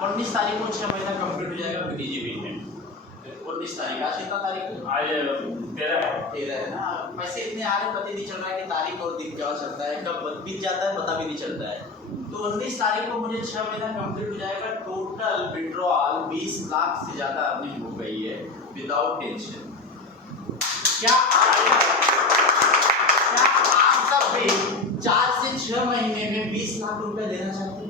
19 तारीख को 6 महीना कंप्लीट हो जाएगा बीटीजीबी में। 19 तारीख, आज कितना तारीख? आज 13 है ना। पैसे इतने आ रहे, पता ही नहीं चल रहा है कि तारीख और दिन क्या चलता है, कब बीत जाता है पता भी नहीं चलता है। तो 19 तारीख को मुझे 6 महीना कंप्लीट हो जाएगा। टोटल विड्रॉल 20 लाख से ज़्यादा अर्निंग हो गई है विदाउट टेंशन। क्या आप सब भी 4 से 6 महीने में 20 लाख रुपए देना चाहते हैं?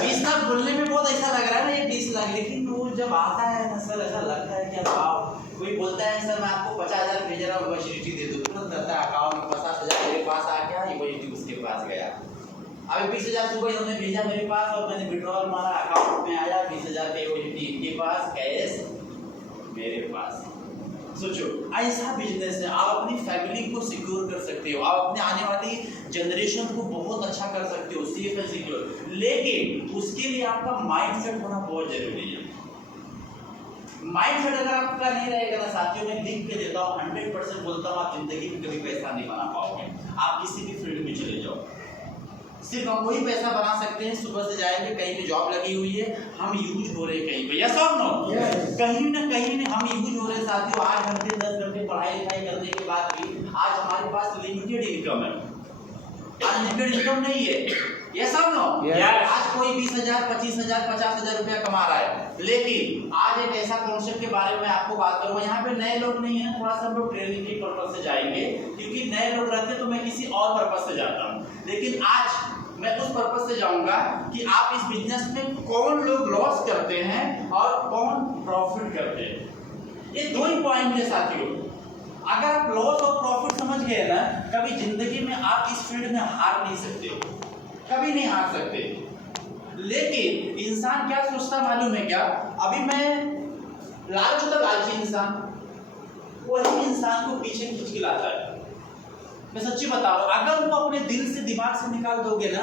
20 लाख बोलने में बहुत ऐसा लग रहा है ना ये 20 लाख, लेकिन वो जब आता है ना सर ऐसा लगता है कि वाह। कोई बोलता है सर मैं आपको 50,000 भेज रहा हूँ, वैलिडिटी दे दो, तुरंत आता है अकाउंट में 50,000 मेरे पास आ गया, ये वैलिडिटी उसके पास गया। अभी 20,000 सुबह इन्होंने भेजा मेरे पास और मैंने विड्रॉल मारा, अकाउंट में आया 20,000 की वैलिडिटी इनके पास, कैश मेरे पास। सोचो ऐसा बिजनेस है, आप अपनी फैमिली को सिक्योर कर सकते हो, आप अपने आने वाली जनरेशन को बहुत अच्छा कर सकते हो, सेफ एंड सिक्योर। लेकिन उसके लिए आपका माइंडसेट होना बहुत जरूरी है। माइंडसेट अगर आपका नहीं रहेगा ना साथियों, मैं लिख के देता हूँ 100% बोलता हूँ, आप जिंदगी में कभी पैसा नहीं बना पाओगे। आप किसी भी फील्ड में चले जाओ, सिर्फ हम वही पैसा बना सकते हैं। सुबह से जाएंगे, कहीं पे जॉब लगी हुई है, हम यूज हो रहे हैं कहीं पे, यस और नो? कहीं ना कहीं हम यूज हो रहे हैं साथियों। 8 घंटे 10 घंटे पढ़ाई लिखाई करने के बाद भी आज हमारे पास लिमिटेड इनकम है, अनलिमिटेड इनकम नहीं है, यस और नो? आज कोई 20,000 25,000 50,000 रुपया कमा रहा है। लेकिन आज एक ऐसा कॉन्सेप्ट के बारे में आपको बात करूंगा। यहाँ पे नए लोग नहीं है, थोड़ा सा हम लोग ट्रेनिंग के पर्पज से जाएंगे, क्योंकि नए लोग रहते तो मैं किसी और पर्पज से जाता हूँ, लेकिन आज मैं उस पर्पज से जाऊंगा कि आप इस बिजनेस में कौन लोग लॉस करते हैं और कौन प्रॉफिट करते हैं। ये दो ही पॉइंट है साथियों। अगर आप लॉस और प्रॉफिट समझ गए ना, कभी जिंदगी में आप इस फील्ड में हार नहीं सकते हो, कभी नहीं हार सकते। लेकिन इंसान क्या सोचता मालूम है क्या? अभी मैं लालच होता, लालची इंसान वही इंसान को पीछे खींच के लाता है। मैं सच्ची बता रहा हूं, अगर वो अपने दिल से दिमाग से निकाल दोगे ना,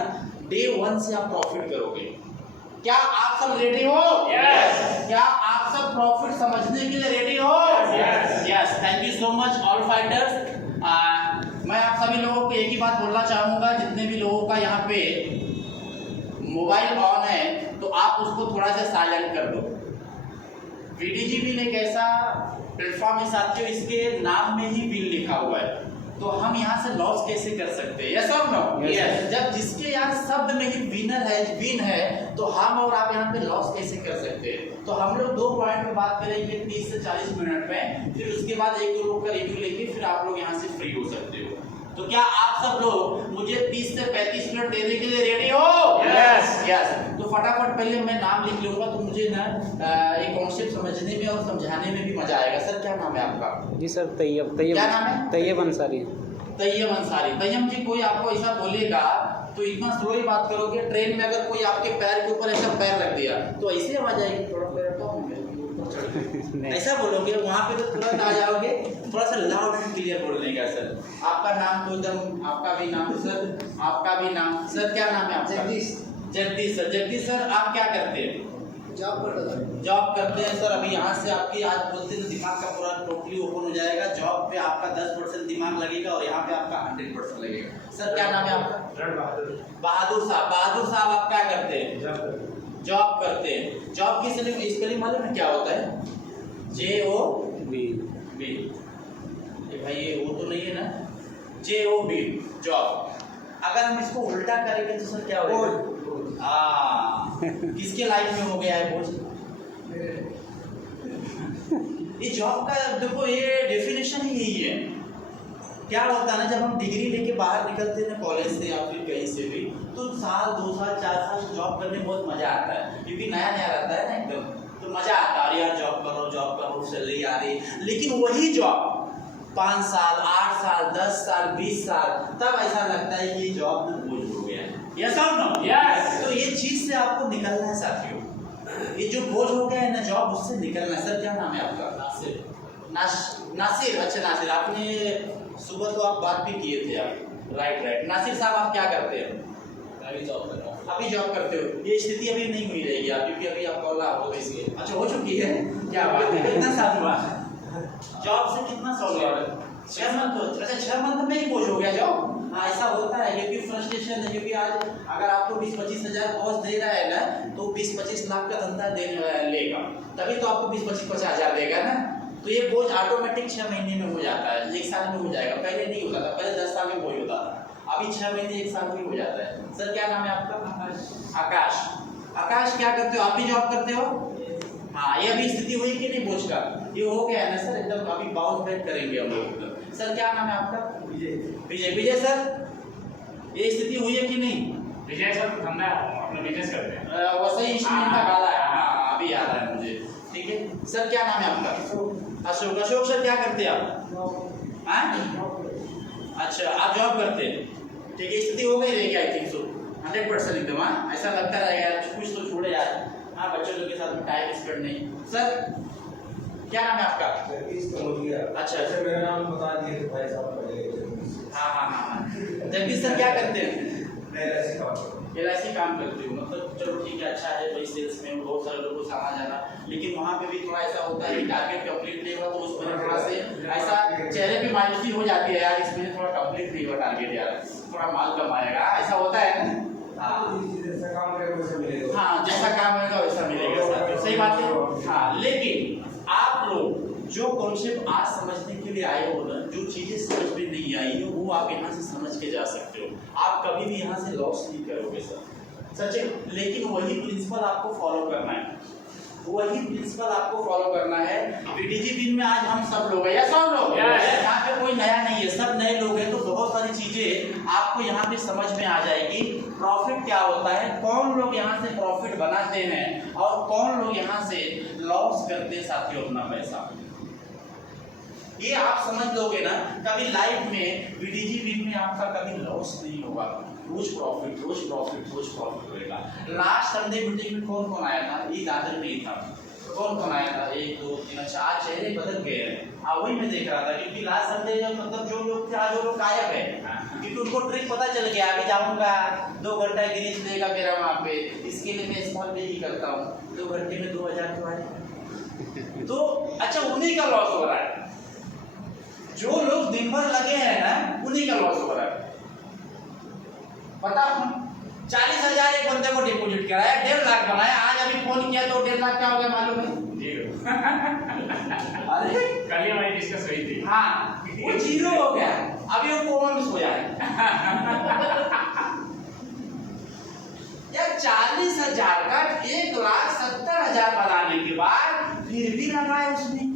डे 1 से आप प्रॉफिट करोगे। क्या आप सब रेडी हो? यस। क्या आप सब प्रॉफिट समझने के लिए रेडी हो? Yes. Thank you so much all fighters. मैं आप सभी लोगों को एक ही बात बोलना चाहूंगा, जितने भी लोगों का यहाँ पे मोबाइल ऑन है तो आप उसको थोड़ा सा साइलेंट कर दो। बीटीजीबी एक ऐसा प्लेटफॉर्म है साथियों, इसके नाम में ही विन लिखा हुआ है। तो हम यहाँ से लॉस कैसे कर सकते हैं, यस और नो? यस। जब जिसके यहाँ शब्द में ही विनर है, विन है, तो हम और आप यहाँ पे लॉस कैसे कर सकते हैं? तो हम लोग 2 पॉइंट पे बात करेंगे 30 से 40 मिनट में, फिर उसके बाद 1-2 लोग का रिव्यू लेंगे, फिर आप लोग यहाँ से फ्री हो सकते हो। तो क्या आप सब लोग मुझे 30 से 35 मिनट देने के लिए रेडी हो? यस। यस। तो फटाफट पहले मैं नाम लिख लूंगा, तो मुझे ना एक कॉन्सेप्ट समझने में और समझाने में भी मजा आएगा। सर क्या नाम है आपका? जी सर तैयब। क्या नाम है? तैयब अंसारी। तैयब अंसारी। तैयब जी, कोई आपको ऐसा बोलेगा तो इतना स्लो ही बात करोगे। ट्रेन में अगर कोई आपके पैर के ऊपर ऐसा पैर रख दिया तो ऐसे आवाज आएगी, थोड़ा पैर हटाओ, ऐसा बोलोगे, वहां पे तो तुरंत आ जाओगे। थोड़ा सा लाउड एंड क्लियर बोलने का। सर आपका नाम तो एकदम, आपका भी नाम सर, आपका भी नाम सर, क्या नाम है आपका? जगदीश। जगदीश सर। जगदीश सर आप क्या करते हैं? जॉब करते हैं सर। अभी यहाँ से आपकी आज बोलते हैं तो दिमाग का पूरा टोटली ओपन हो जाएगा। जॉब पे आपका 10% दिमाग लगेगा और यहाँ पे आपका 100% लगेगा। सर क्या नाम है आपका? बहादुर साहब। बहादुर साहब आप क्या करते हैं? जॉब करते हैं। जॉब की स्पेलिंग मालूम है क्या होता है? JOB। भाई ये वो तो नहीं है ना? JOB job. अगर हम इसको उल्टा करेंगे तो सर क्या होगा? किसके लाइफ में हो गया है बोझ? ये जॉब का देखो, ये डेफिनेशन ही यही है। क्या होता है ना, जब हम डिग्री लेके बाहर निकलते हैं ना कॉलेज से या फिर कहीं से भी, तो 1 2 साल 4 साल जॉब करने में बहुत मजा आता है, क्योंकि नया नया रहता है ना एकदम, तो मजा आता है यार जॉब करो सैलरी आ रही। लेकिन वही जॉब 5 साल 8 साल 10 साल 20 साल, तब ऐसा लगता है कि जॉब में बोझ हो गया। यस और नो? यस। तो ये चीज से आपको निकलना है साथियों, ये जो बोझ हो गया है ना जॉब, उससे निकलना है। सर क्या नाम है आपका? नासिर। नासिर। अच्छा नासिर, आपने सुबह तो आप बात भी किए थे आप, राइट। नासिर साहब आप क्या करते हैं? अभी जॉब कर रहा हूँ। अभी जॉब करते हो? ये स्थिति अभी नहीं हुई रहेगी आप, क्योंकि अभी आप कॉल हो इसलिए। अच्छा हो चुकी है, क्या बात है। कितना साल हुआ जॉब से? कितना साल हुआ? 6 मंथ। अच्छा 6 मंथ में ही बोझ हो गया जॉब? हाँ ऐसा होता है क्योंकि फ्रस्ट्रेशन है, क्योंकि आज अगर आपको 20-25 हज़ार बॉस दे रहा है ना तो 20-25 लाख का धंधा लेगा, तभी तो आपको 20-25-50 हज़ार देगा ना। तो ये बोझ ऑटोमेटिक 6 महीने में हो जाता है, 1 साल में हो जाएगा। पहले नहीं होता था, पहले 10 साल में बोझ होता था, अभी 6 महीने 1 साल में हो जाता है। सर क्या नाम है आपका? आकाश। आकाश क्या करते हो? आप भी जॉब करते हो? हाँ, ये अभी स्थिति हुई कि नहीं बोझ का? ये हो गया है ना सर, एकदम अभी बाउंस बैक करेंगे हम लोग। सर क्या नाम है आपका? विजय। विजय सर, ये स्थिति हुई है कि नहीं? विजय सर धंधा अपना बिजनेस करते हैं। वैसे ही का गाला है, हाँ अभी याद है मुझे। ठीक है सर, क्या नाम है आपका? अशोक। अशोक सर क्या करते हैं आप? अच्छा, आप जॉब करते हैं। ठीक है, स्थिति हो गई रहेगी आई थिंक सो 100% एकदम। हाँ ऐसा लगता रहेगा यार, कुछ तो छोड़े यार। हाँ, बच्चों लोग के साथ में टाइम स्पेंड नहीं। सर क्या नाम है आपका? अच्छा, मेरा नाम बता दिए तो भाई साहब पहले। हाँ। जगदीश सर क्या करते हैं? मैं ऐसी काम करते हो, मतलब चलो ठीक है, अच्छा है भाई, सेल्स में बहुत सारे लोगों को आना जाना, लेकिन वहाँ पे भी थोड़ा ऐसा होता है कि टारगेट कंप्लीट नहीं हुआ तो उसमें थोड़ा से ऐसा चेहरे पे मायूसी हो जाती है यार, इसमें थोड़ा कंप्लीट नहीं हुआ टारगेट यार, थोड़ा माल कम आएगा, ऐसा होता है ना। जैसा काम करेगा वैसा मिलेगा। हाँ, जैसा काम होगा वैसा मिलेगा साथियों, सही बात है। हाँ, लेकिन आप लोग जो कॉन्सेप्ट आज समझने के लिए आए हो ना, जो चीजें समझ में नहीं आई हो वो आप यहाँ से समझ के जा सकते हो, आप कभी भी यहाँ से लॉस नहीं करोगे सर, सच है। लेकिन वही प्रिंसिपल आपको फॉलो करना है, वही प्रिंसिपल आपको फॉलो करना है। बीडीजी बिन में आज हम सब लोग हैं या सब लोग, यहाँ पे कोई नया नहीं है, सब नए लोग हैं, तो बहुत सारी चीजें आपको यहाँ पे समझ में आ जाएगी। प्रॉफिट क्या होता है, कौन लोग यहाँ से प्रॉफिट बनाते हैं और कौन लोग यहाँ से लॉस करते हैं साथियों अपना पैसा, ये आप समझ लोगे ना, कभी लाइफ में बीडीजी बिन में आपका कभी लॉस नहीं होगा, रोज प्रॉफिट होएगा। लास्ट संडे मीटिंग में कौन आया था? ये दादर में ही था। कौन आया था? 1 2 3। अच्छा, आज चेहरे बदल गए हैं। वही मैं देख रहा था, क्योंकि लास्ट संडे मतलब जो लोग थे आज वो लोग गायब है, क्योंकि उनको ट्रिक पता चल गया, अभी जाऊंगा 2 घंटा गिरीश देगा मेरा वहाँ पे, इसके लिए मैं स्मॉल पे ही करता हूँ, 2 घंटे में 2000 तो आए। तो अच्छा, उन्हीं का लॉस हो रहा है, जो लोग दिन भर लगे हैं ना उन्हीं का लॉस हो रहा है। पता 40,000 एक बंदे को डिपॉजिट कराया, 1.5 लाख बनाया, आज अभी फोन किया तो 1.5 लाख क्या हो गया मालूम है? अरे कल ही हमारी डिस्कस हुई थी। हाँ, वो 0 हो गया, अभी वो कोमा में सोया है। यार 40,000 का 1,70,000 बनाने के बाद फिर भी लगा है उसमें,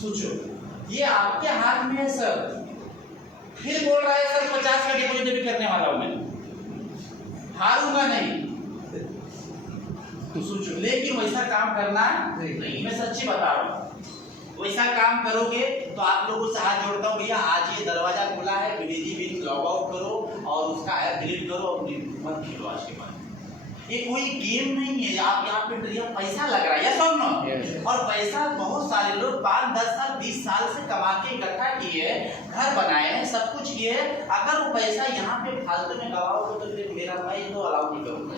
सोचो, ये आपके हाथ में है सर। फिर बोल रहा है सर 50 का डिपॉजिट भी करने वाला हूं मैं, हारूंगा नहीं। तो सोचो, लेकिन वैसा काम करना नहीं, मैं सच्ची बता रहा हूं, वैसा काम करोगे तो आप लोगों से हाथ जोड़ता हूं, भैया आज ये दरवाजा खुला है, बीडीजी बिन लॉग आउट करो और उसका ऐप डिलीट करो और मत खेलो आज के बाद। ये कोई गेम नहीं है, आप यहाँ पे पैसा लग रहा है या सब ना, और पैसा बहुत सारे लोग 5 10 साल 20 साल से कमा के इकट्ठा किए, घर बनाए हैं, सब कुछ किए। अगर वो पैसा यहाँ पे फालतू में गवाओगे तो फिर मेरा भाई तो अलाउ नहीं करूंगा।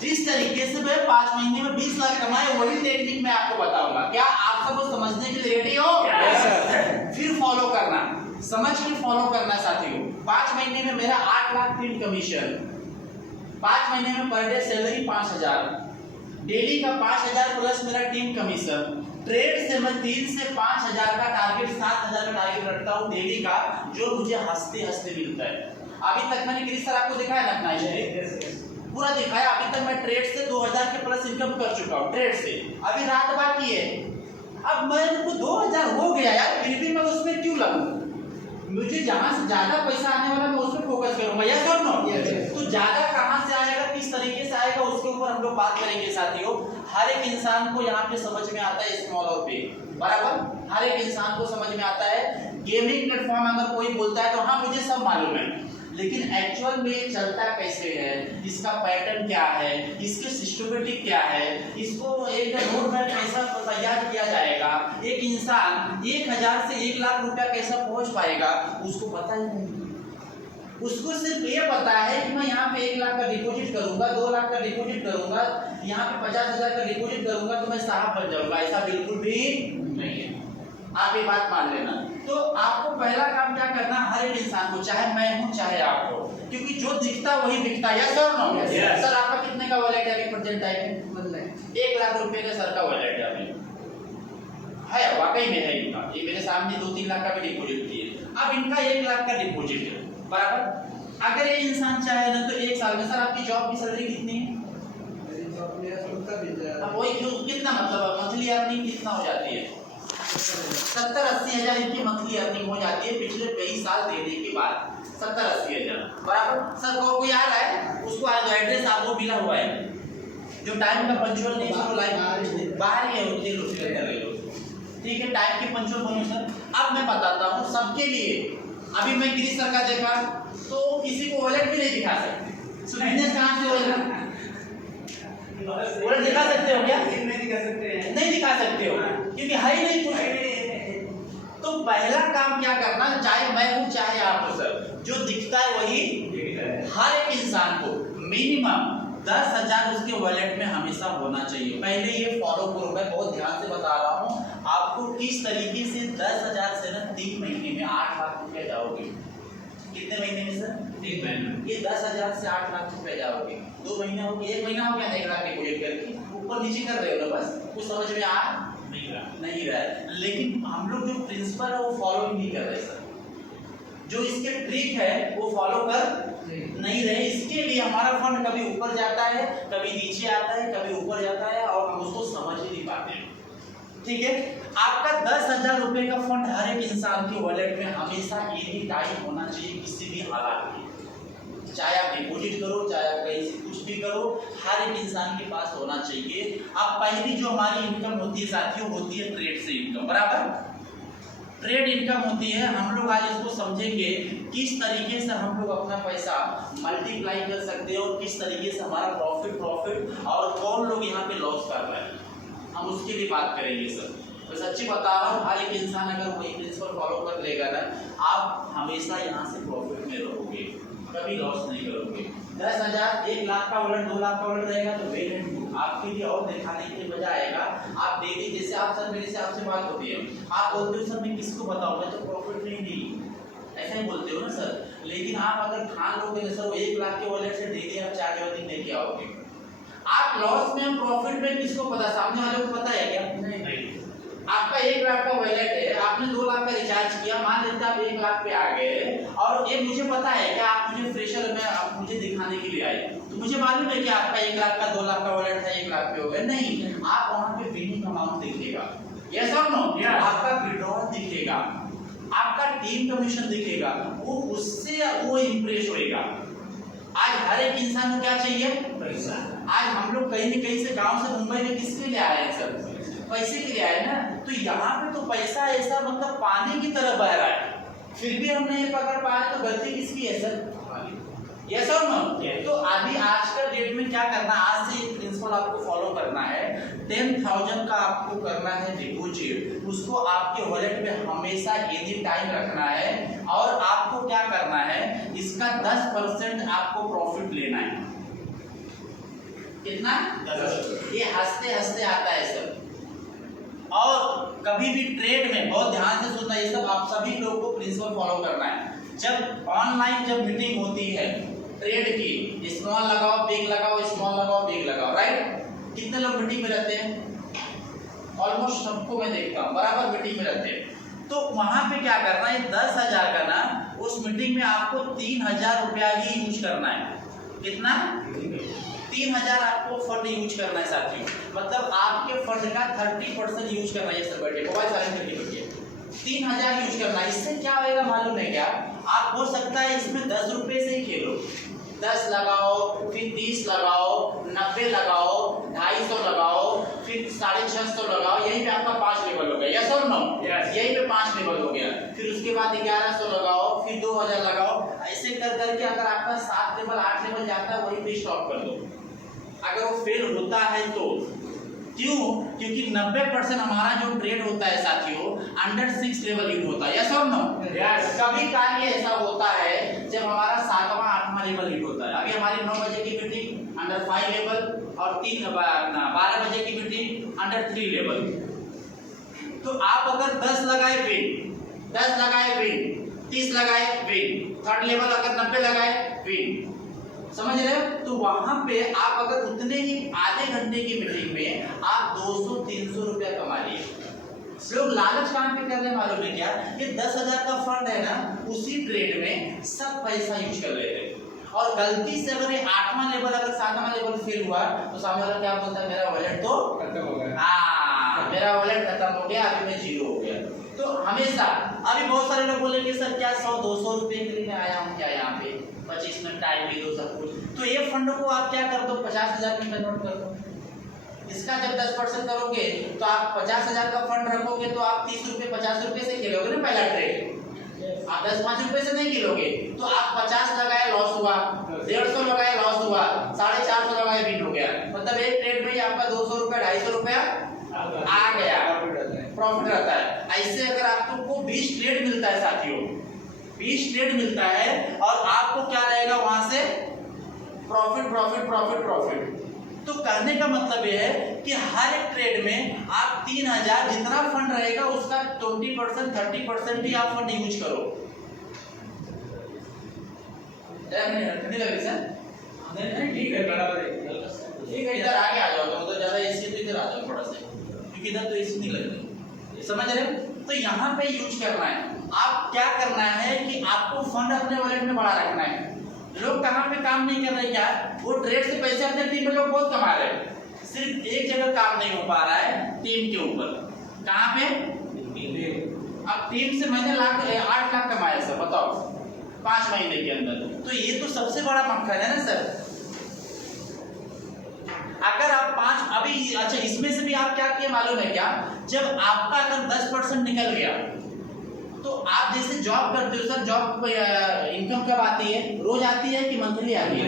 जिस तरीके से मैं 5 महीने में 20 लाख कमाए, वही टेक्निक मैं आपको बताऊंगा। क्या आप सब समझने के लिए रेडी हो? फिर फॉलो करना, समझ के फॉलो करना साथियों। 5 महीने में मेरा 8 लाख टीम कमीशन, 5 महीने में पर डे सैलरी 5,000, डेली का 5,000 प्लस मेरा टीम कमीशन, ट्रेड से मैं 3 से 5,000 का टारगेट, 7,000 का टारगेट रखता हूँ डेली का, जो मुझे हंसते हंसते मिलता है। अभी तक मैंने गिरीश सर आपको दिखाया ना अपना स्टेट पूरा दिखाया। अभी तक मैं ट्रेड से 2,000 के प्लस इनकम कर चुका हूँ, ट्रेड से। अभी रात बाकी है, अब मेरे को 2,000 हो गया यार, फिर भी मैं उसमें क्यों लगूं? मुझे जहां से ज्यादा पैसा आने वाला मैं उस पर फोकस करूंगा, यस और नो? तो ज्यादा कहां से आएगा, किस तरीके से आएगा, उसके ऊपर हम लोग बात करेंगे साथियों। हर एक इंसान को यहाँ पे समझ में आता है स्मॉल और बिग, बराबर हर एक इंसान को समझ में आता है। गेमिंग प्लेटफॉर्म अगर कोई बोलता है तो हाँ मुझे सब मालूम है, लेकिन एक्चुअल में चलता कैसे है, इसका पैटर्न क्या है, इसके सिस्टमेटिक क्या है, इसको एक रोड मैप कैसा तैयार किया जाएगा, एक इंसान 1,000 से 1 लाख रुपया कैसा पहुंच पाएगा, उसको पता ही नहीं। उसको सिर्फ ये पता है कि मैं यहाँ पे 1 लाख का डिपॉजिट करूंगा, 2 लाख का डिपॉजिट करूंगा, यहाँ पे 50,000 का डिपॉजिट करूंगा तो मैं साहब बन जाऊंगा। ऐसा बिल्कुल भी नहीं है, आप ये बात मान लेना। तो आपको पहला काम क्या करना, हर एक इंसान को, चाहे मैं हूँ चाहे आप हो, क्योंकि जो दिखता वही बिकता है। यस और नो? सर आपका कितने का वॉलेट है अभी प्रेजेंट टाइम में? 1 लाख रुपए का सर का वॉलेट है अभी, है वाकई में है इनका। ये मेरे सामने 2-3 लाख का भी डिपॉजिट किए, अब इनका 1 लाख का डिपॉजिट है बराबर। अगर ये इंसान चाहे ना तो 1 साल में, सर आपकी जॉब की सैलरी कितनी है? अब वही कितना मतलब मंथली अर्निंग कितना हो जाती है? 70-80 हजार इनकी मंथली अर्निंग हो जाती है पिछले कई साल देने के बाद। 70-80 हजार बराबर। सर को कोई आ रहा है, उसको एड्रेस आपको मिला हुआ है, जो टाइम का पंचुअल नहीं, उसको लाइक बाहर ही है, ठीक है, टाइम की पंचुअल बनो सर। अब मैं बताता हूँ सबके लिए। अभी मैं गिरीश सर का देखा तो किसी को वॉलेट भी नहीं दिखा सकते। बिजनेस कहाँ से होगा? वॉलेट दिखा सकते हो क्या? नहीं दिखा सकते हैं, नहीं दिखा सकते हो क्योंकि है ही नहीं कुछ। तो पहला काम क्या करना, चाहे मैं हूँ चाहे आप हो सर, जो दिखता है वही हर एक इंसान को मिनिमम 10,000 उसके वॉलेट में हमेशा होना चाहिए। पहले ये फॉलो करो, मैं बहुत ध्यान से बता रहा हूँ आपको किस तरीके से 10,000 से ना 3 महीने में 8 लाख रुपया जाओगे। कितने महीने में सर? 3 महीने। ये 10,000 से 8 लाख रुपया जाओगे। 2 महीना हो गया, 1 महीना हो गया, 1 लाख डिपॉजिट करके ऊपर नीचे कर रहे हो ना, बस कुछ समझ में आ नहीं रहा है। लेकिन हम लोग जो प्रिंसिपल है वो फॉलो नहीं कर रहे सर, जो इसके ट्रिक है वो फॉलो कर नहीं रहे। इसके लिए हमारा फंड कभी ऊपर जाता है, कभी नीचे आता है, कभी ऊपर जाता है और हम उसको समझ ही नहीं पाते। ठीक है, आपका 10,000 रुपए का फंड हर एक इंसान के वॉलेट में हमेशा एनी टाइम होना चाहिए, किसी भी हालात में। चाहे आप डिपॉजिट करो, चाहे आप कहीं से कुछ भी करो, हर एक इंसान के पास होना चाहिए। अब पहली जो हमारी इनकम होती है साथियों, होती है ट्रेड से इनकम, बराबर। ट्रेड इनकम होती है, हम लोग आज इसको समझेंगे किस तरीके से हम लोग अपना पैसा मल्टीप्लाई कर सकते हैं और किस तरीके से हमारा प्रॉफिट और कौन लोग यहाँ पे लॉस कर रहे हैं, हम उसके लिए बात करेंगे सर। तो सच्ची बता रहा हूँ, हर एक इंसान अगर वही प्रिंसिपल फॉलो कर लेगा ना, आप हमेशा यहाँ से प्रॉफिट में रहोगे, कभी लॉस नहीं करोगे। 10,000, 1 लाख का वॉलेट, 2 लाख का वॉलेट रहेगा तो वेल एंड गुड, आपके लिए और दिखाने के लिए मजा आएगा। आप डेली, जैसे आप सर मेरे से आपसे बात होती है, आप बोलते हो सर मैं किसको बताऊँ, मैं तो प्रॉफिट नहीं दी, ऐसा ही बोलते हो ना सर। लेकिन आप अगर ठान लोगे ना सर, वो 1 लाख के वॉलेट से डेली आप 4 दिन लेके आओगे। आप लॉस में प्रॉफिट में किसको पता, सामने वाले को पता है क्या? नहीं। आपका 1 लाख का वॉलेट है, आपने 2 लाख का रिचार्ज किया, मान लेते आप 1 लाख पे आ गए और ये मुझे पता है कि आप मुझे फ्रेशर में आप मुझे दिखाने के लिए आए, तो मुझे मालूम है कि आपका 1 लाख का 2 लाख का वॉलेट है, 1 लाख पे हो गया। नहीं, आप वहाँ पे विनिंग अमाउंट दिखेगा, यस और नो? आपका विड्रॉल दिखेगा, आपका टीम कमीशन दिखेगा, वो उससे वो इंप्रेस होएगा। आज हर एक इंसान को क्या चाहिए? पैसा। आज हम लोग कहीं न कहीं से गांव से मुंबई में किसके लिए आए हैं सर? पैसे के लिए आए ना। तो यहाँ पे तो पैसा ऐसा मतलब पानी की तरह बह रहा है, फिर भी हम नहीं पकड़ पा रहे, तो गलती किसकी है सर? यस और नो? तो अभी आज का डेट में क्या करना, आज से एक प्रिंसिपल आपको फॉलो करना है। 10,000 का आपको करना है डिपॉजिट, उसको आपके वॉलेट में हमेशा एनी टाइम रखना है और आपको क्या करना है, इसका 10% आपको प्रॉफिट लेना है। कितना? 10%। ये हंसते हंसते आता है सर। और कभी भी ट्रेड में बहुत ध्यान से सुनना, ये सब आप सभी लोगों को प्रिंसिपल फॉलो करना है। जब ऑनलाइन जब मीटिंग होती है ट्रेड की, स्मॉल लगाओ बिग लगाओ, स्मॉल लगाओ बिग लगाओ, राइट? कितने लोग मीटिंग में रहते हैं? ऑलमोस्ट सबको मैं देखता हूँ बराबर मीटिंग में रहते हैं। तो वहां पे क्या करना है, 10,000 का ना उस मीटिंग में आपको 3,000 रुपया ही यूज करना है। कितना? 3,000 आपको फंड यूज करना है साथियों। मतलब आपके फंड का 30% यूज करना है। सर बैठे, मोबाइल साइलेंट करके बैठिए। 3,000 यूज करना है। इससे क्या होएगा मालूम है क्या? आप हो सकता है इसमें 10 रुपए से ही खेलो, 10 लगाओ, फिर 30 लगाओ, 90 लगाओ, 250 लगाओ, फिर 650 लगाओ, यही पे आपका 5 लेवल हो गया। यस और नो? यही पे 5 लेवल हो गया। फिर उसके बाद 1100 लगाओ, फिर 2000 लगाओ। ऐसे कर करके अगर आपका 7 लेवल 8 लेवल जाता है, वही पे स्टॉप कर दो। अगर वो फेल होता है तो क्यों? क्योंकि 90% हमारा जो ट्रेड होता है साथियों अंडर 6 लेवल हिट होता है। यस और नो? कभी कार्य ऐसा होता है जब हमारा 7वां 8वां लेवल हिट होता है। अभी हमारी 9 बजे की मीटिंग अंडर 5 लेवल और 12 बजे की मीटिंग अंडर 3 लेवल। तो आप अगर 10 लगाए फिर 10 लगाए विन, 30 लगाए विन, थर्ड लेवल अगर 90 लगाए विन। समझ रहे हो? तो वहां पे आप अगर उतने ही आधे घंटे की मीटिंग में आप 200-300 रुपया कमा लिए। लोग लालच कहां पे कर रहे हैं मालूम है क्या? ये 10,000 का फंड है ना, उसी ट्रेड में सब पैसा यूज कर ले रहे हैं। और गलती से अगर ये 8वां लेवल अगर 7वां लेवल फेल हुआ तो सामने वाला क्या बोलता है, मेरा वॉलेट तो खत्म हो गया। हाँ, मेरा वॉलेट खत्म हो गया, अभी मैं जीरो हो गया। तो हमेशा अभी बहुत सारे लोग बोलेंगे सर क्या 100-200 रुपए के लिए मैं आया हूँ क्या यहाँ पे, 25 मिनट टाइम भी दो सब कुछ। तो ये फंड को आप क्या कर दो, 50,000 में कन्वर्ट कर दो। इसका जब 10% करोगे तो आप 50,000 का फंड रखोगे तो आप 30 रुपए 50 रुपए से खेलोगे ना पहला ट्रेड। आप 10-5 रुपए से नहीं खेलोगे। तो आप 50 लगाए लॉस हुआ, 150 लगाए लॉस हुआ, 450 लगाए विन हो गया। मतलब एक ट्रेड में ही आपका 200 रुपया 250 रुपया आ गया, प्रॉफिट रहता है। ऐसे अगर आपको 20 ट्रेड मिलता है साथियों, 20 ट्रेड मिलता है और आपको क्या रहेगा वहां से, प्रॉफिट प्रॉफिट प्रॉफिट प्रॉफिट। तो कहने का मतलब यह है कि हर एक ट्रेड में आप 3,000 जितना फंड रहेगा उसका 20% 30% ही आप फंड यूज करो। नहीं लग रही सर? नहीं ठीक है, बराबर है, ठीक है। इधर आगे आ जाओ, तो उधर ज्यादा एसी तो इधर आ जाओ थोड़ा सा, क्योंकि इधर तो एसी नहीं लग रही। समझ रहे हो? तो यहाँ पे यूज करना है। आप क्या करना है कि आपको फंड अपने वॉलेट में बढ़ा रखना है। लोग कहाँ पे काम नहीं कर रहे क्या? वो ट्रेड से पैसे अपने टीम में लोग बहुत कमा रहे हैं, सिर्फ एक जगह काम नहीं हो पा रहा है, टीम के ऊपर। कहाँ पे? अब टीम से मैंने 8 लाख कमाया सर, बताओ 5 महीने के अंदर। तो ये तो सबसे बड़ा मक्खन है ना सर। अगर आप 5 अभी, अच्छा इसमें से भी आप क्या किए मालूम है क्या? जब आपका अगर 10% निकल गया तो आप जैसे जॉब करते हो सर, जॉब इनकम कब आती है? रोज आती है कि मंथली आती है?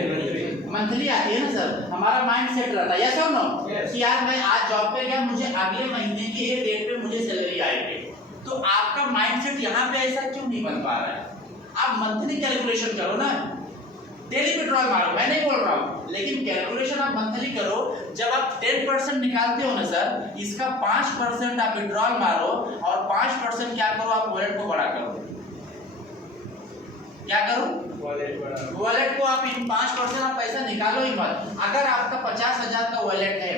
मंथली आती है ना सर। हमारा माइंड सेट रहता है, यस और नो, कि यार मैं आज जॉब पे गया, मुझे अगले महीने के एक डेट पे मुझे सैलरी आएगी। तो आपका माइंड सेट यहाँ पे ऐसा क्यों नहीं बन पा रहा है? आप मंथली कैलकुलेशन करो ना, डेली विड्रॉल मारो, मैं नहीं बोल रहा हूँ, लेकिन कैलकुलेशन आप मंथली करो। जब आप 10% निकालते हो ना सर, इसका 5% आप विड्रॉल मारो और 5% क्या करो, आप वॉलेट को बड़ा करो। क्या करो? वॉलेट को आप 5% आप पैसा निकालो ही मत। अगर आपका 50,000 का वॉलेट है,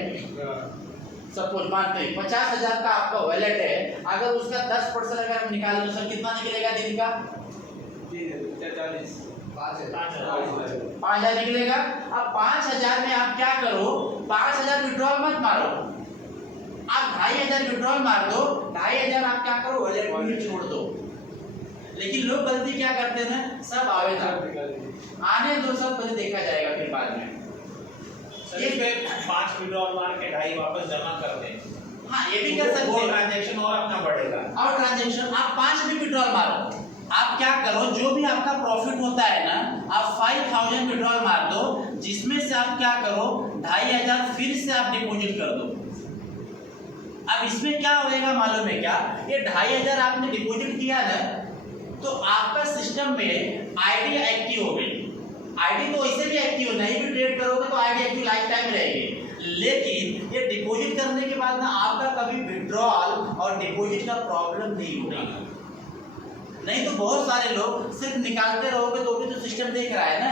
सपोज मानते हैं 50,000 का आपका वॉलेट है, अगर उसका 10% अगर हम निकालें तो सर कितना निकलेगा दिन का? 5,000 निकलेगा। अब 5,000 में आप क्या करो, 5,000 विड्रॉल मत मारो, आप 2,500 विड्रॉल मार दो। 2,500 आप क्या करो, वॉलेट में छोड़ दो। लेकिन लोग गलती क्या करते हैं ना, सब आवेदन आने दो, सब पहले देखा जाएगा फिर बाद में। ये 5 विड्रॉल मार के 2.5 वापस जमा कर दें। हाँ ये भी कर सकते हैं, ट्रांजैक्शन और अपना बढ़ेगा। और ट्रांजैक्शन आप 5 भी विड्रॉल मारो। आप क्या करो, जो भी आपका प्रॉफिट होता है ना, आप 5,000 विड्रॉल मार दो, जिसमें से आप क्या करो 2,500 फिर से आप डिपॉजिट कर दो। अब इसमें क्या होएगा मालूम है क्या? ये 2,500 आपने डिपॉजिट किया ना, तो आपका सिस्टम में आईडी एक्टिव हो गई। आईडी तो वैसे भी एक्टिव, नहीं भी ट्रेड करोगे तो आईडी एक्टिव लाइफ टाइम रहेगी। लेकिन ये डिपॉजिट करने के बाद ना आपका कभी विड्रॉल और डिपॉजिट का प्रॉब्लम नहीं होगा। नहीं तो बहुत सारे लोग सिर्फ निकालते रहोगे तो भी तो सिस्टम देख रहा है ना,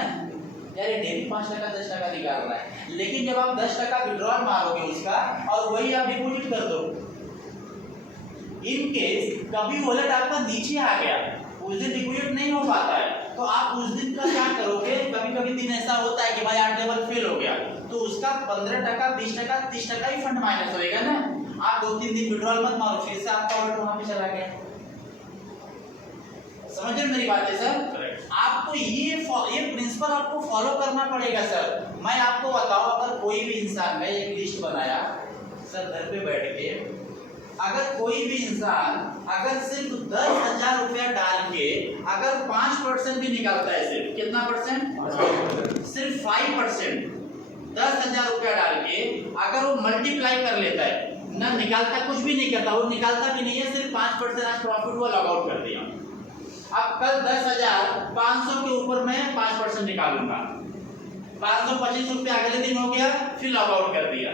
यार ये डेली 5 टका 10 टका निकाल रहा है। लेकिन जब आप 10 टका विड्रॉल मारोगे उसका और वही आप डिपॉजिट कर दो, इन केस कभी वॉलेट आपका नीचे आ गया, उस दिन डिपॉजिट नहीं हो पाता है, तो आप उस दिन का क्या करोगे? कभी कभी दिन ऐसा होता है कि भाई 8 लेवल फेल हो गया, तो उसका 15 टका 20 टका 30 टका ही फंड माइनस होएगा ना। आप 2-3 दिन विड्रॉल मत मारो, फिर से आपका वॉलेट वहां पे चला गया। समझ रहे मेरी बात है सर? आपको ये प्रिंसिपल आपको फॉलो करना पड़ेगा सर। मैं आपको बताऊं, अगर कोई भी इंसान, मैं एक लिस्ट बनाया सर घर पे बैठ के, अगर कोई भी इंसान अगर सिर्फ 10,000 रुपया डाल के अगर 5% भी निकालता है, सिर्फ कितना परसेंट? सिर्फ 5%। 10,000 रुपया डाल के अगर वो मल्टीप्लाई कर लेता है ना, निकालता कुछ भी नहीं करता, वो निकालता भी नहीं है, सिर्फ 5% आज प्रॉफिट हुआ, लॉग आउट कर दिया। अब कल 10,500 के ऊपर मैं 5% निकालूंगा, 525 रुपया अगले दिन हो गया, फिर लॉग आउट कर दिया।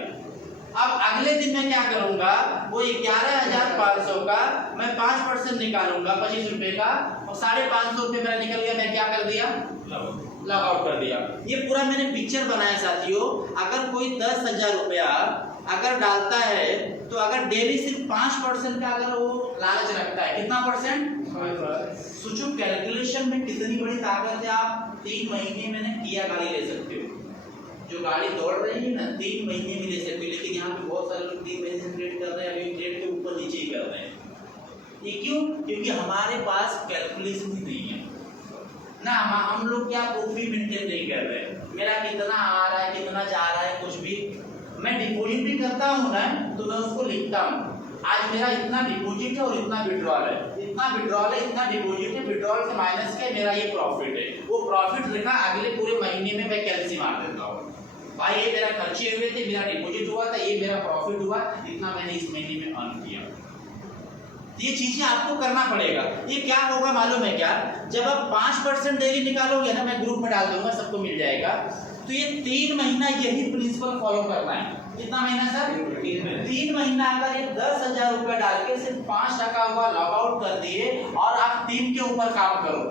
अब अगले दिन मैं क्या करूंगा, वो 11,500 का मैं 5% निकालूंगा 25 रुपए का, और 550 रुपये मेरा निकल गया। मैं क्या कर दिया, लॉग आउट कर दिया। ये पूरा मैंने पिक्चर बनाया साथियों। अगर कोई 10,000 रुपया अगर डालता है तो अगर डेली सिर्फ 5% का अगर वो लालच रखता है, कितना परसेंट, सोचो कैलकुलेशन में कितनी बड़ी ताकत है। आप 3 महीने में किया गाड़ी ले सकते हो, जो गाड़ी दौड़ रही है ना 3 महीने में ले सकते हो। लेकिन यहाँ पे बहुत सारे लोग 3 महीने से ट्रेड कर रहे हैं, अभी ट्रेड के ऊपर नीचे ही कर रहे हैं। ये क्यों, क्योंकि हमारे पास कैलकुलेशन ही नहीं है ना। हम लोग क्या बुक भी मेंटेन नहीं कर रहे, मेरा कितना आ रहा है कितना जा रहा है कुछ भी। मैं डिपॉजिट भी करता हूँ ना तो मैं उसको लिखता हूँ, आज मेरा इतना डिपॉजिट है और इतना विड्रॉल है, इतना विड्रॉल है, इतना डिपॉजिट है, विड्रॉल से माइनस के मेरा ये प्रॉफिट है। वो प्रॉफिट लिखा, अगले पूरे महीने में मैं कैलसी मार देता हूँ, भाई ये मेरा खर्चे हुए थे, मेरा डिपॉजिट हुआ था, ये मेरा प्रॉफिट हुआ, इतना मैंने इस महीने में अर्न किया। ये चीजें आपको करना पड़ेगा। ये क्या होगा मालूम है क्या, जब आप 5% डेली निकालोगे ना, मैं ग्रुप में डाल दूंगा, सबको मिल जाएगा। तो ये 3 महीना यही प्रिंसिपल फॉलो करना है। कितना महीना सर, 3 महीना। अगर ये 10,000 रुपया डाल के सिर्फ 5% हुआ लॉग आउट कर दिए और आप 3 के ऊपर काम करो,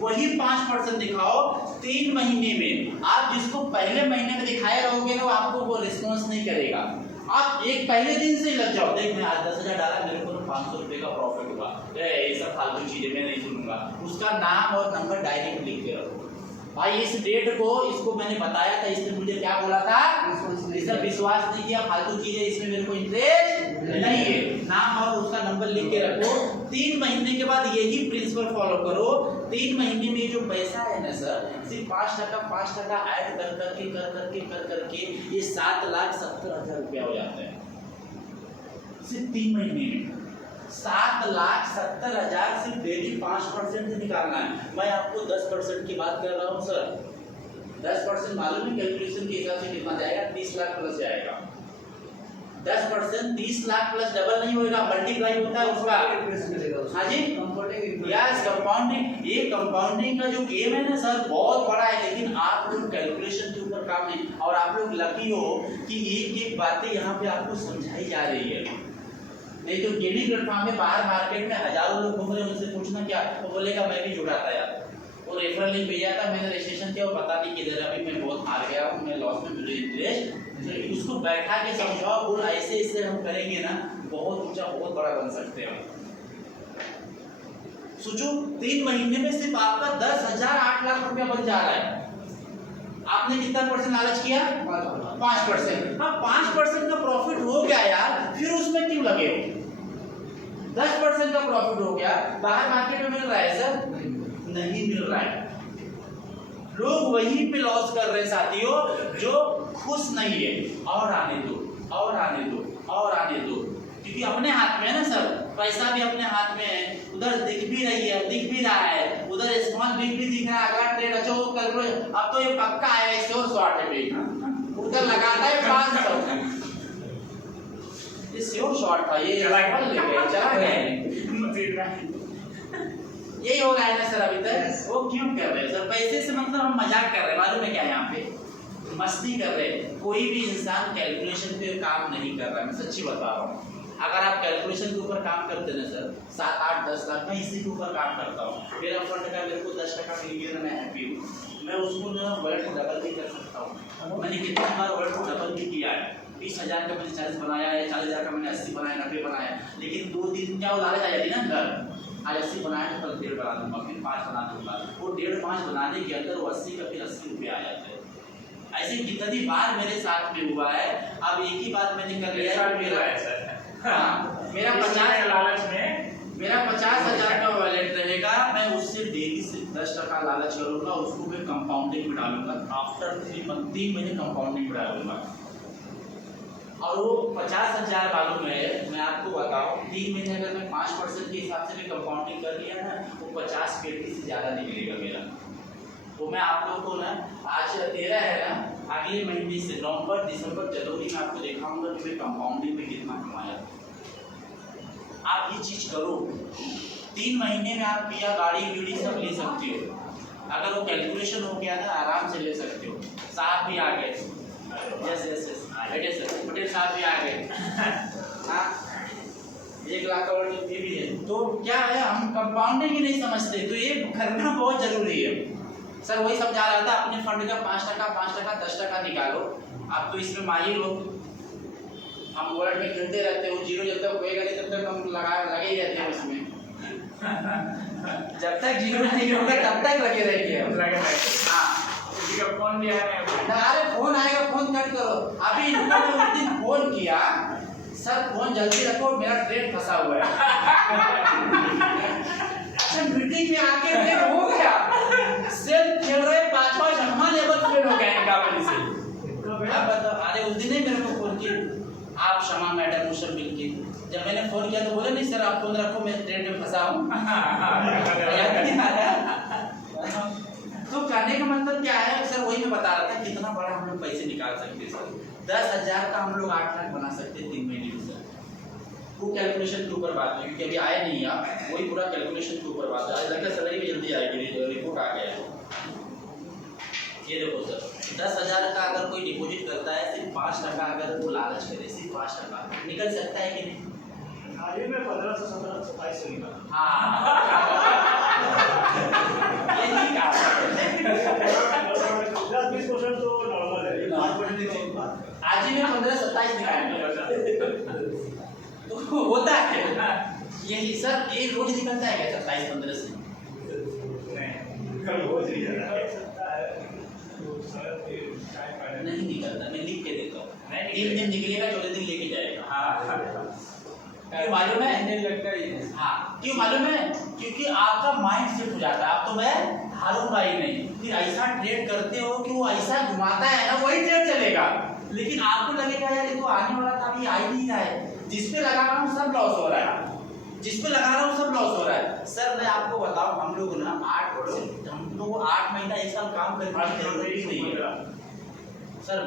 वही 5% दिखाओ 3 महीने में। आप जिसको पहले महीने में दिखाए रहोगे ना, वो आपको वो रिस्पॉन्स नहीं करेगा। आप एक पहले दिन से लग जाओ, देख मैं आज 10,000 डाला, मेरे को 500 रुपये का प्रॉफिट हुआ, ये सब फालतू चीजें मैं नहीं सुनूंगा। उसका नाम और नंबर डायरेक्ट लिख के रखो। भाई इस डेट को इसको मैंने बताया था, इसने मुझे क्या बोला था, इसने विश्वास नहीं किया, फालतू चीजें इसमें मेरे को इंटरेस्ट नहीं है। नाम और उसका नंबर लिख के रखो। 3 महीने के बाद यही प्रिंसिपल फॉलो करो। 3 महीने में जो पैसा है ना सर, सिर्फ 5% ऐड कर करके ये 7,70,000 रुपया हो जाता है सिर्फ 3 महीने में। 7,70,000 सिर्फ डेली 5% से निकालना है। मैं आपको 10% की बात कर रहा हूँ सर। 10% मालूम है कैलकुलेशन के हिसाब से कितना जाएगा, 30 लाख प्लस जाएगा। 10% 30 लाख प्लस डबल नहीं होगा, मल्टीप्लाई होता है उसका। हाँ जी, यस कंपाउंडिंग। ये कंपाउंडिंग का जो गेम है ना सर, बहुत बड़ा है, लेकिन आप लोग कैलकुलेशन के ऊपर काम नहीं। और आप लोग लकी हो कि एक बातें यहाँ पे आपको समझाई जा रही है। नहीं तो गेमिंग प्लेटफॉर्म में बाहर मार्केट में हजारों लोग घूम रहे हैं, उनसे पूछना क्या, वो बोलेगा मैं भी जुड़ा था यार, वो रेफरल लिंक भेजा था, मैंने रजिस्ट्रेशन किया, वो पता नहीं किधर है, अभी मैं बहुत हार गया हूँ, मैं लॉस में, मुझे इंटरेस्ट। उसको बैठा के समझाओ, और ऐसे हम करेंगे ना, बहुत ऊंचा बहुत बड़ा बन सकते हैं। सोचो 3 महीने में सिर्फ आपका 10,000 8 लाख रुपया बन जा रहा है। आपने कितना परसेंट लालच किया, 5%। हाँ 5% का प्रॉफिट हो गया यार, फिर उसमें क्यों लगे हो। 10% का प्रॉफिट हो गया, बाहर मार्केट में मिल रहा है सर, नहीं मिल रहा है। लोग वहीं पे लॉस कर रहे हैं साथियों, जो खुश नहीं है। और आने दो, और आने दो, और आने दो, क्योंकि अपने हाथ में है ना सर, पैसा भी अपने हाथ में है। उधर दिख भी रही है, दिख भी रहा है, उधर स्मॉल बिग भी दिख रहा है। अगला ट्रेड अच्छा वो कर लो, अब तो ये पक्का है, श्योर शॉर्ट है भाई, उधर लगाता है 500, ये श्योर शॉर्ट था, ये चला गया। यही हो रहा है ना सर अभी तक। वो क्यों कर रहे हैं सर, पैसे से मतलब हम मजाक कर रहे हैं, मालूम है क्या, यहाँ पे मस्ती कर रहे हैं। कोई भी इंसान कैलकुलेशन पे काम नहीं कर रहा है, मैं सच्ची बता रहा हूँ। अगर आप कैलकुलेशन के ऊपर काम करते ना सर, 7 8 10 लाख, मैं इसी के ऊपर काम करता हूँ। मेरा फंड का मेरे को 10% मिल गया ना, मैं हैप्पी हूँ। मैं उसको ना वर्ल्ड को डबल भी कर सकता हूँ। मैंने कितना बार वर्ल्ड को डबल भी किया है। 20,000 का मैंने 40 बनाया है, 40,000 का मैंने 80 बनाया, 90 बनाया। लेकिन 2 दिन क्या वो लालच आ जाती ना अंदर, आज 80 बनाया तो कल 1.5 बना दूंगा, फिर 5 बना दूंगा। वो 1.5 5 बनाने के अंदर वो 80 का फिर 80 रुपये आ जाते हैं। ऐसे कितनी बार मेरे साथ में हुआ है। अब एक ही बात मैंने कर लिया है, मेरा 50 लालच में मेरा 50,000 का वॉलेट रहेगा, मैं उससे डेली सिर्फ 10% लालच करूंगा, उसको मैं कंपाउंडिंग में डालूंगा। आफ्टर 3 महीने कंपाउंडिंग में डालूंगा। और वो 50,000 मालूम है, मैं आपको बताऊं, 3 महीने अगर मैं 5% के हिसाब से भी कंपाउंडिंग कर लिया ना, वो 50 पेटी से ज़्यादा निकलेगा मेरा। तो मैं आप लोग को ना, आज 13 है ना, अगले महीने से नवंबर दिसंबर जनवरी में आपको दिखाऊंगा कि मैं कंपाउंडिंग में कितना कमाया। आप ये चीज करो, 3 महीने में आप पिया गाड़ी बीड़ी सब ले सकते हो। अगर वो कैलकुलेशन हो गया ना, आराम से ले सकते हो। साथ भी आ गए, यस यस यस बैठे सर, पटेल साहब भी आ गए। हाँ 1 लाख करोड़ की भी है। तो क्या है, हम कंपाउंडिंग ही नहीं समझते, तो ये करना बहुत जरूरी है। सर वही समझा रहा था, अपने फंड का 5% 10% निकालो। आप तो इसमें माहिर हो, हम वर्ल्ड में खेलते रहते हो, जीरो जब तक होएगा नहीं तब तक हम लगे ही रहते हैं उसमें। जब तक जीरो नहीं होगा तब तक लगे रहेंगे हम। हाँ किसी का फोन भी आया है। अरे फोन आएगा, फोन कट करो। अभी इनको उस दिन फोन किया, सर फोन जल्दी रखो मेरा ट्रेड फंसा हुआ है। अच्छा मीटिंग में आके ट्रेड हो गया, सेल खेल रहे 5वां 6वां लेवल ट्रेड हो गया इनका अपने से। अब बताओ, अरे उस दिन ही मेरे को फोन किया, आप शमा मैडम मुझसे मिलके, जब मैंने फोन किया तो बोले नहीं सर आप फोन रखो, मैं ट्रेड में फंसा हूँ। तो कहने का मतलब क्या है सर, वही मैं बता रहा था कितना बड़ा हम लोग पैसे निकाल सकते हैं सर। 10,000 का हम लोग 8 लाख बना सकते हैं 3 महीने में सर। वो कैलकुलेशन के ऊपर बात है, क्योंकि अभी आया नहीं है, वही पूरा कैलकुलेशन के ऊपर बात है। आज लगता है सैलरी भी जल्दी आएगी, रिपोर्ट आ गया है। ये देखो सर, 10,000 का अगर कोई डिपॉजिट करता है, सिर्फ 5% अगर वो लालच करे, सिर्फ 5% निकल सकता है कि नहीं? हाल ही में 15 से 17 से 22 से निकाला। यही कहा 10-20% तो नॉर्मल है, 5% की बात है। आज ही में 15-27 निकाले तो होता है यही सर। एक रोज निकलता है क्या 27-15 से? नहीं निकलता, मैं लिख के देता हूँ। 3 दिन निकलेगा, 14 दिन लेके जाएगा। क्यों मालूम है? हाँ क्यों मालूम है? क्योंकि आपका माइंड सेट हो जाता है, आप तो मैं हारूंगा ही नहीं। फिर ऐसा ट्रेड करते हो कि वो ऐसा घुमाता है ना, वही ट्रेड चलेगा। लेकिन आपको लगेगा यार ये तो आने वाला था, अभी आ ही नहीं रहा है। जिस पे लगा रहा हूँ सब लॉस हो रहा है, जिस पे लगा रहा हूँ सब लॉस हो रहा है। सर मैं आपको बताऊँ, हम लोग ना 8 महीना 1 साल काम करने की जरूरत ही नहीं है सर।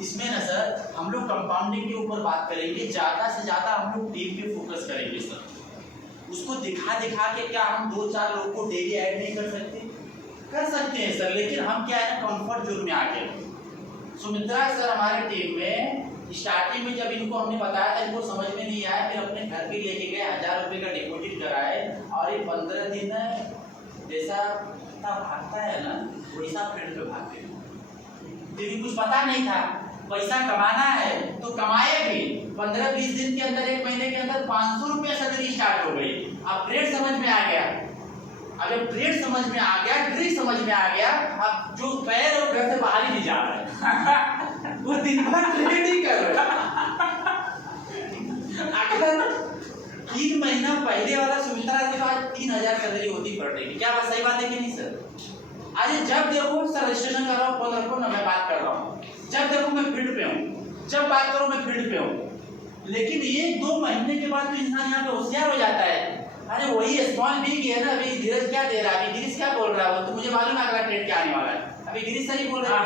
इसमें ना सर हम लोग कंपाउंडिंग के ऊपर बात करेंगे, ज़्यादा से ज़्यादा हम लोग टीम पे फोकस करेंगे सर। उसको दिखा के क्या हम 2-4 लोग को डेली ऐड नहीं कर सकते? कर सकते हैं सर, लेकिन हम क्या है ना कंफर्ट जोन में आ गए। सुमित्रा सर हमारे टीम में स्टार्टिंग में जब इनको हमने बताया था, इनको समझ में नहीं आया, फिर अपने घर पे लेके गए, 1000 रुपये का डिपॉजिट कराए, और ये 15 दिन जैसा भागता है ना वैसा फील्ड पे भागते हैं। क्योंकि कुछ पता नहीं था, पैसा कमाना है तो कमाए भी। 15-20 दिन के अंदर, 1 महीने के अंदर 500 रुपया सैलरी स्टार्ट हो गई। अब ट्रेड समझ में आ गया, अगर ट्रेड समझ में आ गया, ट्रिक समझ में आ गया, अब जो पैर और घर से बाहर ही नहीं जा रहा है वो दिन भर ट्रेड ही कर रहा है। अगर 3 महीना पहले वाला सुविधा के बाद 3,000 सैलरी होती पर डे की, क्या बात सही बात है कि नहीं सर? अरे जब देखो सर रजिस्ट्रेशन कर रहा हूँ, फोन रखो ना, मैं बात कर रहा हूँ। जब देखो मैं फील्ड पे हूँ, जब बात करो मैं फील्ड पे हूँ। लेकिन 1-2 महीने के बाद तो इंसान यहाँ पे होशियार हो जाता है। अरे वही स्मॉल बिग है ना, अभी धीरज क्या दे रहा है, अभी गिरीश क्या बोल रहा है, तो मुझे मालूम है अगला ट्रेड क्या आने वाला है। अभी गिरीश सर ही बोल रहे हैं,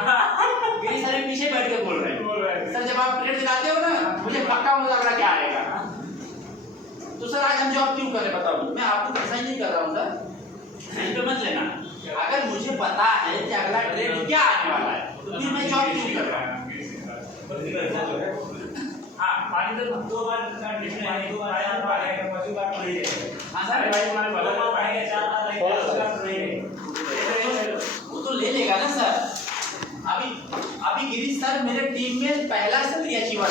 गिरीश सर पीछे बैठ के बोल रहे हैं। सर जब आप ट्रेड दिखाते हो ना, मुझे पक्का मुझे अगला क्या आएगा। तो सर आज हम जॉब क्यों कर रहे बताओ? मैं आपको पैसा ही नहीं कर रहा हूँ सर, इस पे मत लेना। अगर मुझे पता है कि अगला ट्रेड क्या आने वाला है तो फिर मैं जॉब क्यों कर रहा हूँ? हाँ पानी तो 2 बार डिफरेंट है, 2 बार आया पानी का 5 बार नहीं है। हाँ सर भाई हमारे बदल में पाएंगे 4 बार नहीं है, वो तो ले लेगा ना सर। अभी गिरीश सर मेरे टीम में पहला सैलरी अचीवर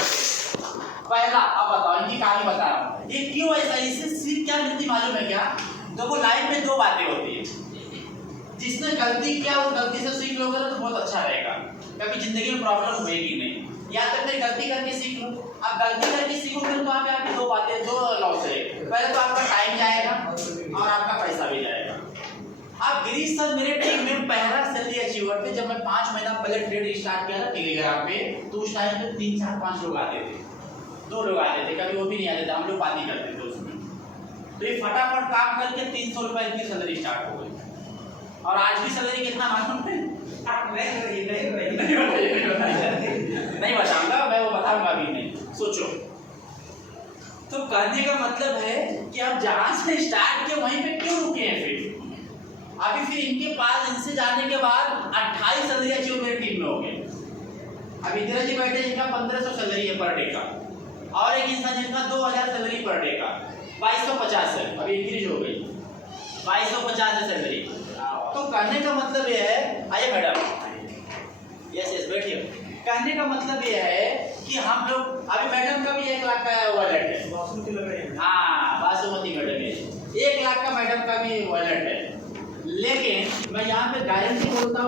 पहला। अब बताओ इनकी कहानी बता रहा हूँ, ये क्यों ऐसा, इससे सीख क्या मिलती मालूम है क्या? देखो लाइफ में 2 बातें होती है, जिसने गलती किया उस गलती से सीख लोगे तो बहुत अच्छा रहेगा, कभी जिंदगी में प्रॉब्लम होएगी नहीं। या तो फिर गलती करके सीख लो। अब गलती करके सीखोगे तो आप यहाँ पे 2 बातें, 2 लॉस है। पहले तो आपका टाइम जाएगा और आपका पैसा भी जाएगा। अब गिरीश सर मेरे टीम में पहला सैलरी अचीवर थे। जब मैं 5 महीना पहले ट्रेड स्टार्ट किया था टेलीग्राम पे, तो उस टाइम पे 3, 4, 5 लोग आते थे, 2 लोग आते थे, कभी वो भी नहीं आते थे, हम लोग बात ही करते थे उसमें। तो ये फटाफट काम करके 300 रुपये की सैलरी स्टार्ट हो गई। और आज की सैलरी कितना मालूम है? नहीं बताऊंगा मैं, वो बताऊंगा भी नहीं, सोचो। तो कहने का मतलब है कि आप जहां से स्टार्ट किए वहीं पे क्यों रुके हैं? फिर इनके पास, इनसे जाने के बाद 28 सैलरी अचीवर मेरी टीम में हो गए। अब इंदिरा जी बैठे जिनका 1500 सैलरी है पर डे का, और एक इंसान जिनका 2000 सैलरी पर डे का, 2250 है, अभी इंक्रीज हो गई 2250 है सैलरी। तो कहने का मतलब ये है, आइए मैडम, यस यस बैठिए। कहने का मतलब ये है कि हम लोग, अभी मैडम का भी 1 लाख का वॉलेट है, बासमती लग रही है। हाँ बासमती मैडम है, 1 लाख का मैडम का भी वॉलेट है, लेकिन मैं यहाँ पे गारंटी बोलता हूँ